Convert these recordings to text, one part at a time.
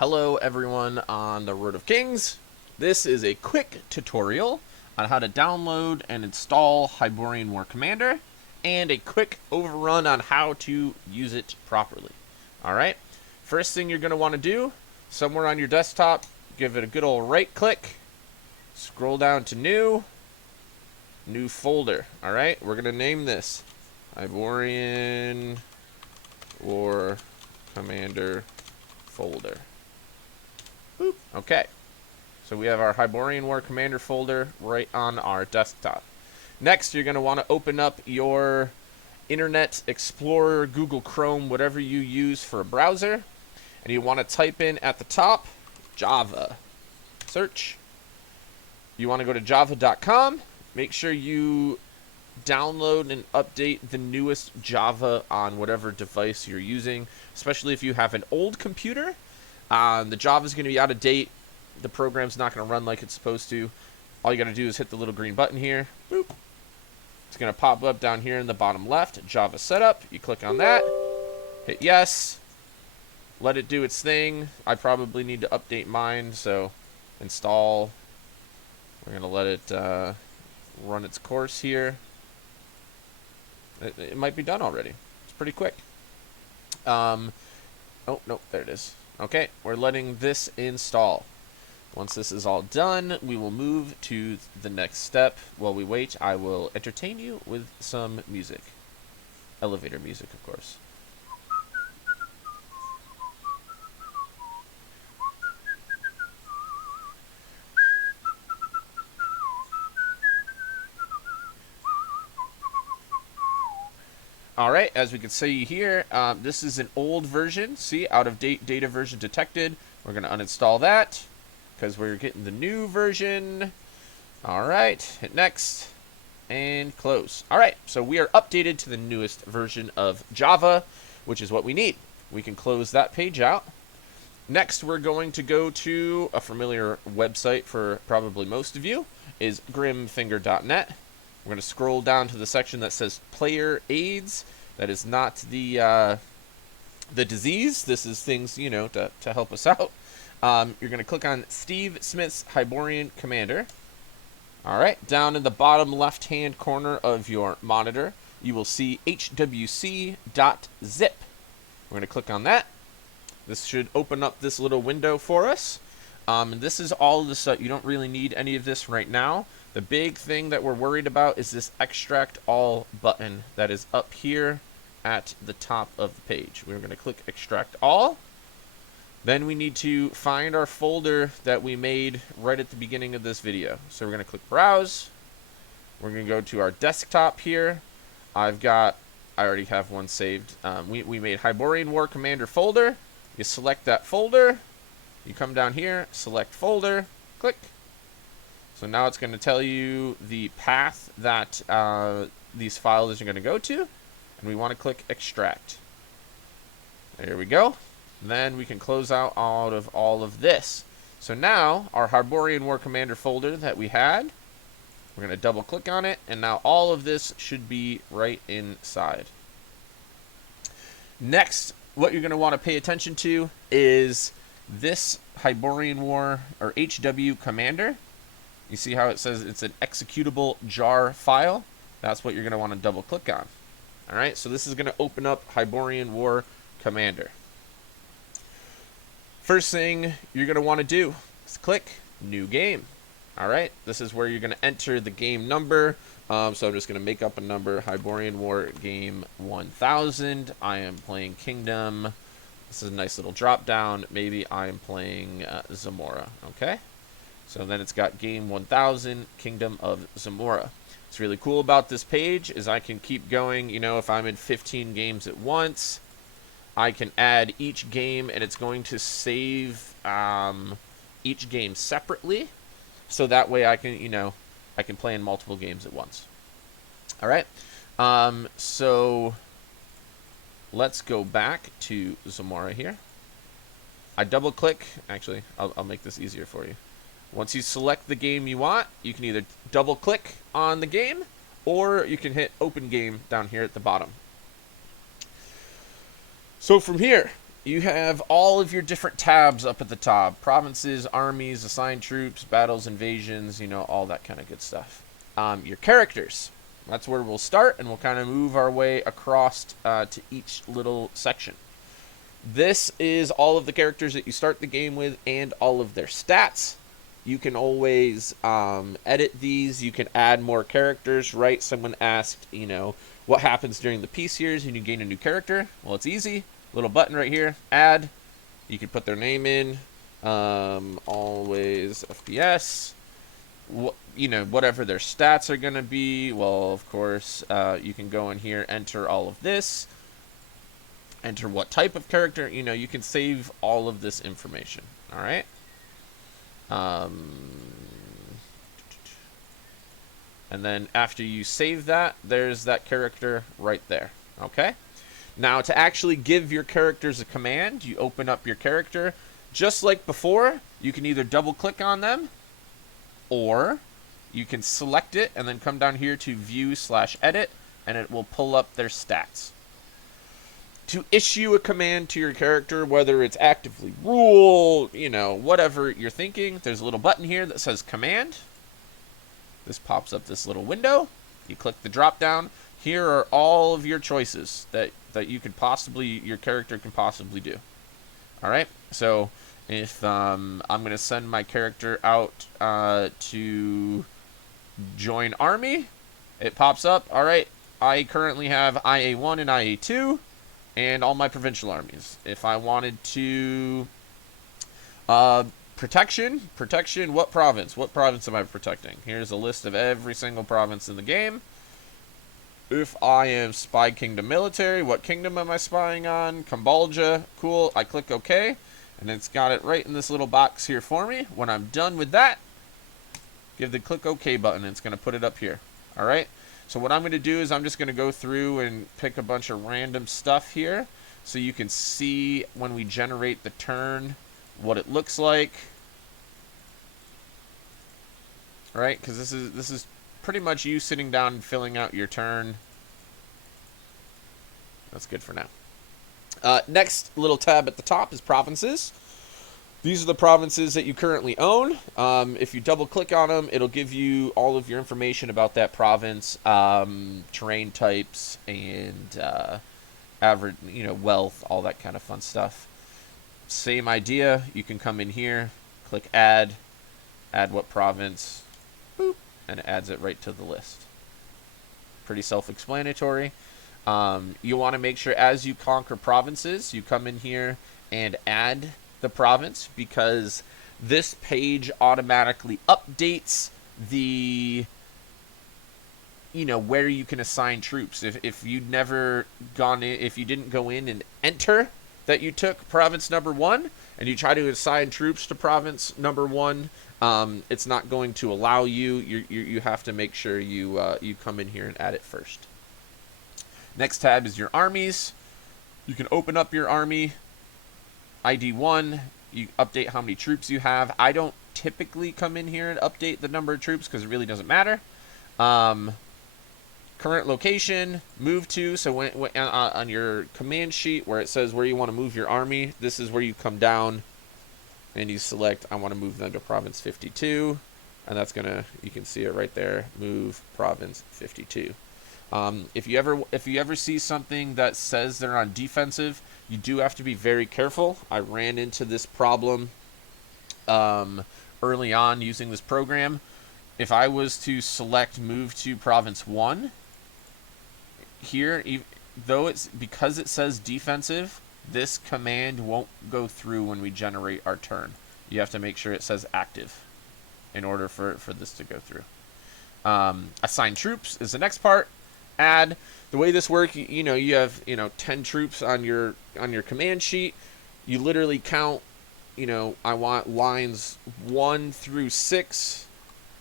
Hello everyone on the Road of Kings. This is a quick tutorial on how to download and install Hyborian War Commander and a quick overrun on how to use it properly. Alright, first thing you're going to want to do, somewhere on your desktop, give it a good old right click, scroll down to new folder. Alright, we're going to name this Hyborian War Commander folder. Boop. Okay, so we have our Hyborian War Commander folder right on our desktop. Next, you're going to want to open up your Internet Explorer, Google Chrome, whatever you use for a browser, and you want to type in at the top Java. Search. You want to go to java.com. Make sure you download and update the newest Java on whatever device you're using, especially if you have an old computer. The Java is going to be out of date. The program's not going to run like it's supposed to. All you got to do is hit the little green button here. Boop. It's going to pop up down here in the bottom left, Java Setup. You click on that, hit yes, let it do its thing. I probably need to update mine, so install. We're going to let it run its course here. It might be done already. It's pretty quick. Oh, no, there it is. Okay, we're letting this install. Once this is all done, we will move to the next step. While we wait, I will entertain you with some music. Elevator music, of course. Alright, as we can see here, this is an old version. See, out of date data version detected. We're going to uninstall that because we're getting the new version. Alright, hit next and close. Alright, so we are updated to the newest version of Java, which is what we need. We can close that page out. Next, we're going to go to a familiar website for probably most of you, is grimfinger.net. We're going to scroll down to the section that says Player Aids. That is not the disease. This is things, you know, to help us out. You're going to click on Steve Smith's Hyborian Commander. Alright, down in the bottom left-hand corner of your monitor, you will see hwc.zip. We're going to click on that. This should open up this little window for us. And this is all of the stuff. You don't really need any of this right now. The big thing that we're worried about is this extract all button that is up here at the top of the page. We're going to click extract all. Then we need to find our folder that we made right at the beginning of this video. So we're going to click browse. We're going to go to our desktop here. I already have one saved. We made Hyborian War Commander folder. You select that folder. You come down here, select folder, click. So now it's going to tell you the path that these files are going to go to, and we want to click extract. There we go. Then we can close out of all of this. So now our Hyborian War Commander folder that we had, we're going to double click on it, and now all of this should be right inside. Next, what you're going to want to pay attention to is this Hyborian War, or HW Commander. You see how it says it's an executable jar file? That's what you're going to want to double click on. Alright, so this is going to open up Hyborian War Commander. First thing you're going to want to do is click New Game. Alright, this is where you're going to enter the game number. So I'm just going to make up a number, Hyborian War Game 1000. I am playing Kingdom. This is a nice little drop down. Maybe I'm playing Zamora, okay? So then it's got Game 1000, Kingdom of Zamora. What's really cool about this page is I can keep going. You know, if I'm in 15 games at once, I can add each game, and it's going to save each game separately. So that way I can, you know, I can play in multiple games at once. All right. So let's go back to Zamora here. I double click. Actually, I'll make this easier for you. Once you select the game you want, you can either double click on the game, or you can hit open game down here at the bottom. So from here, you have all of your different tabs up at the top. Provinces, armies, assigned troops, battles, invasions, you know, all that kind of good stuff. Your characters. That's where we'll start, and we'll kind of move our way across to each little section. This is all of the characters that you start the game with and all of their stats. You can always edit these. You can add more characters, right? Someone asked, you know, what happens during the peace years when you gain a new character? Well, it's easy. Little button right here, add. You can put their name in. Always FPS. You know, whatever their stats are going to be. Well, of course, you can go in here, enter all of this. Enter what type of character. You know, you can save all of this information. All right. And then after you save that, there's that character right there. Okay. Now, to actually give your characters a command, you open up your character. Just like before, you can either double-click on them, or you can select it and then come down here to View/Edit, and it will pull up their stats. To issue a command to your character, whether it's actively rule, you know, whatever you're thinking, there's a little button here that says Command. This pops up this little window. You click the drop-down. Here are all of your choices that you could possibly, your character can possibly do. All right. So if I'm going to send my character out to join army, it pops up. All right. I currently have IA1 and IA2 and all my provincial armies. If I wanted to protection, what province? What province am I protecting? Here's a list of every single province in the game. If I am Spy Kingdom Military, what kingdom am I spying on? Cambodia. Cool. I click OK, and it's got it right in this little box here for me. When I'm done with that, give the click OK button, and it's going to put it up here. All right. So what I'm going to do is I'm just going to go through and pick a bunch of random stuff here so you can see when we generate the turn what it looks like. All right, because this is pretty much you sitting down and filling out your turn. That's good for now. Next little tab at the top is provinces. These are the provinces that you currently own. If you double click on them, it'll give you all of your information about that province, terrain types, and average, you know, wealth, all that kind of fun stuff. Same idea. You can come in here, click add what province, boop, and it adds it right to the list. Pretty self-explanatory. You want to make sure as you conquer provinces, you come in here and add the province, because this page automatically updates the, you know, where you can assign troops. If you'd never gone in, if you didn't go in and enter that you took province number 1 and you try to assign troops to province number 1, it's not going to allow you. You have to make sure you come in here and add it first. Next tab is your armies. You can open up your army. ID 1, you update how many troops you have. I don't typically come in here and update the number of troops because it really doesn't matter. Current location, move to. So when on your command sheet where it says where you want to move your army, this is where you come down and you select, I want to move them to province 52. And that's going to, you can see it right there, move province 52. If you ever see something that says they're on defensive, you do have to be very careful. I ran into this problem early on using this program. If I was to select move to province 1 here, though it's because it says defensive, this command won't go through when we generate our turn. You have to make sure it says active in order for this to go through. Assign troops is the next part. Add. The way this works, you know, you have, you know, 10 troops on your command sheet. You literally count, you know, I want lines 1 through 6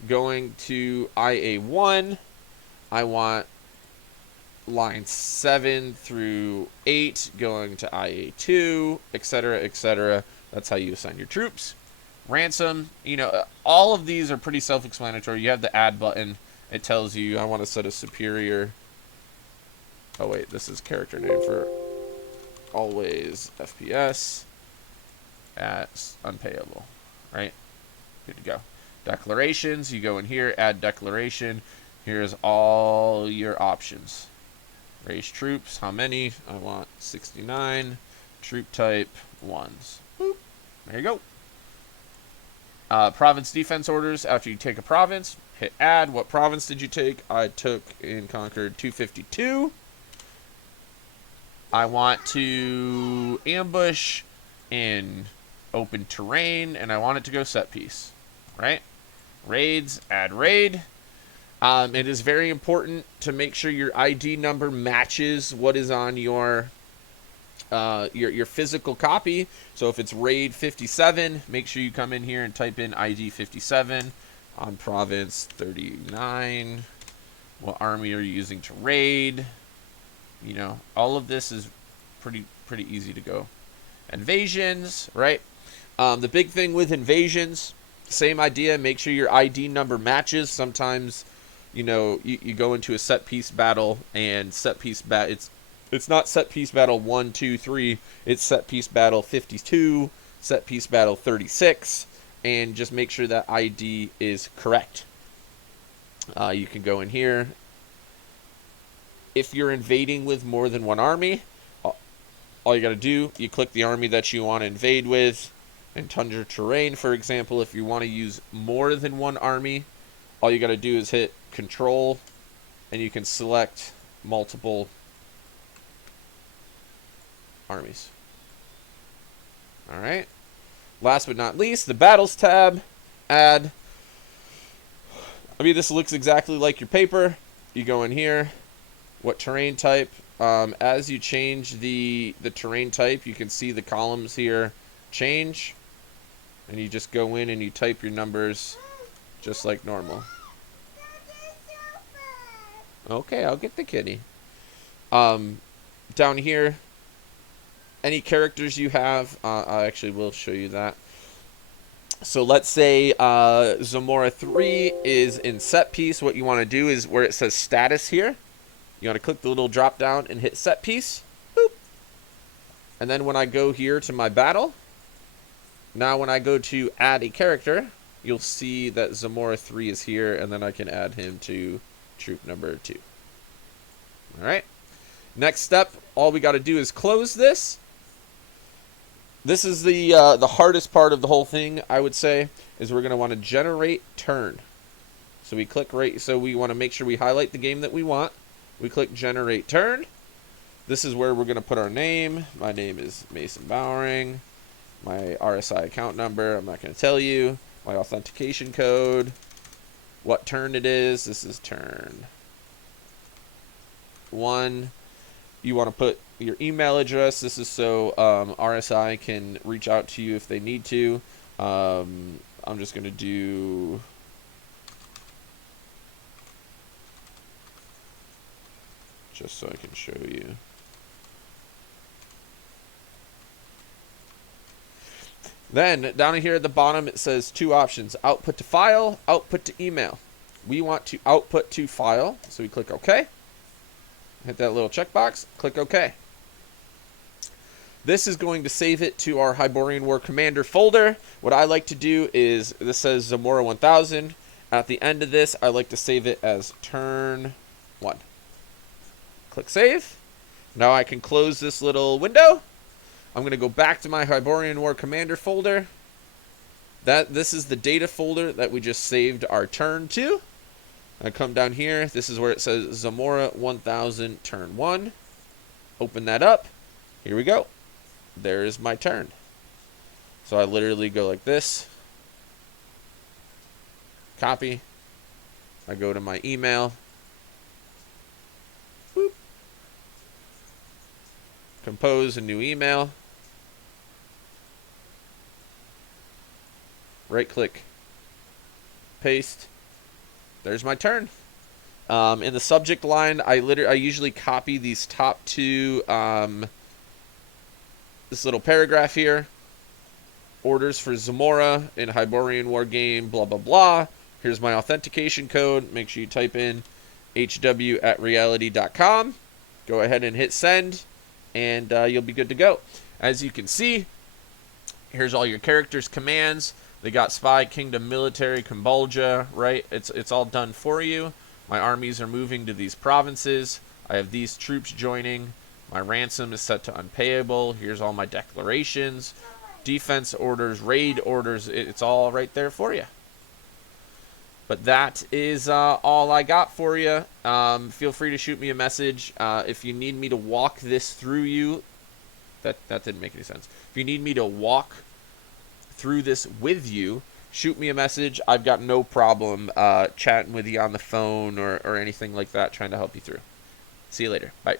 going to IA1. I want lines 7 through 8 going to IA2, etc., etc. That's how you assign your troops. Ransom, you know, all of these are pretty self-explanatory. You have the add button. It tells you I want to set a superior. Oh wait, this is character name for always FPS at unpayable, right? Good to go. Declarations, you go in here, add declaration. Here's all your options. Raise troops, how many? I want 69. Troop type, ones. Boop. There you go. Province defense orders, after you take a province, hit add. What province did you take? I took and conquered 252. I want to ambush in open terrain, and I want it to go set piece, right? Raids, add raid. It is very important to make sure your ID number matches what is on your physical copy. So if it's raid 57, make sure you come in here and type in ID 57 on province 39. What army are you using to raid? You know, all of this is pretty easy to go. Invasions, right? The big thing with invasions, same idea. Make sure your ID number matches. Sometimes, you know, you go into a set piece battle and set piece it's not set piece battle 1, 2, 3. It's set piece battle 52, set piece battle 36, and just make sure that ID is correct. You can go in here. If you're invading with more than one army, all you got to do, you click the army that you want to invade with. In tundra terrain, for example, if you want to use more than one army, all you got to do is hit control, and you can select multiple armies. All right. Last but not least, the battles tab. Add. I mean, this looks exactly like your paper. You go in here. What terrain type? As you change the terrain type, you can see the columns here change. And you just go in and you type your numbers just like normal. Okay, I'll get the kitty. Down here, any characters you have, I actually will show you that. So let's say Zamora 3 is in set piece. What you want to do is where it says status here, you want to click the little drop down and hit set piece. Boop. And then when I go here to my battle, now when I go to add a character, you'll see that Zamora 3 is here, and then I can add him to troop number 2. All right. Next step, all we got to do is close this. This is the hardest part of the whole thing, I would say, is we're going to want to generate turn. So we click right, so we want to make sure we highlight the game that we want. We click generate turn. This is where we're going to put our name. My name is Mason Bowering. My RSI account number, I'm not going to tell you. My authentication code. What turn it is. This is turn 1. You want to put your email address. This is so RSI can reach out to you if they need to. I'm just going to do... just so I can show you. Then, down here at the bottom, it says 2 options. Output to file, output to email. We want to output to file, so we click OK. Hit that little checkbox, click OK. This is going to save it to our Hyborian War Commander folder. What I like to do is, this says Zamora 1000. At the end of this, I like to save it as turn 1. Click save. Now I can close this little window. I'm going to go back to my Hyborian War Commander folder. This is the data folder that we just saved our turn to. I come down here. This is where it says Zamora 1000 turn 1. Open that up. Here we go. There's my turn. So I literally go like this. Copy. I go to my email. Boop. Compose a new email. Right click. Paste. There's my turn. In the subject line, I usually copy these top 2, this little paragraph here. Orders for Zamora in Hyborian War game, blah, blah, blah. Here's my authentication code. Make sure you type in hw@reality.com. Go ahead and hit send. and you'll be good to go. As you can see, here's all your characters' commands. They got Spy, Kingdom, Military, Cambodia, right? It's all done for you. My armies are moving to these provinces. I have these troops joining. My ransom is set to unpayable. Here's all my declarations, defense orders, raid orders. It's all right there for you. But that is all I got for you. Feel free to shoot me a message. If you need me to walk this through you, that didn't make any sense. If you need me to walk through this with you, shoot me a message. I've got no problem chatting with you on the phone or anything like that, trying to help you through. See you later. Bye.